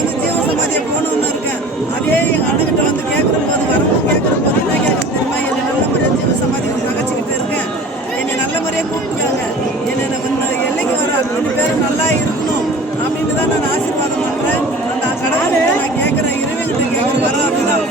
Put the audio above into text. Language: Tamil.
வந்து ஜீவ சமாதியை போகணுன்னு இருக்கேன். அதே எங்கள் அண்ணன்கிட்ட வந்து கேட்குற போது வரணும் கேட்குற போது என்ன கேட்குறது தெரியுமா? என்னை நல்ல முறையாக ஜீவ சமாதிக்கு நகைச்சிக்கிட்டு இருக்கேன். என்னை நல்ல முறையாக கூப்பிட்டுக்காங்க. என்னை வந்து எல்லைக்கு வர அத்தனை பேரும் நல்லா இருக்கணும் அப்படின்ட்டு தான் நான் ஆசீர்வாதம் பண்ணுறேன். அந்த கடவுள்கிட்ட நான் கேட்குறேன், இறைவன்கிட்ட கேட்குறேன், வர அப்படிதான்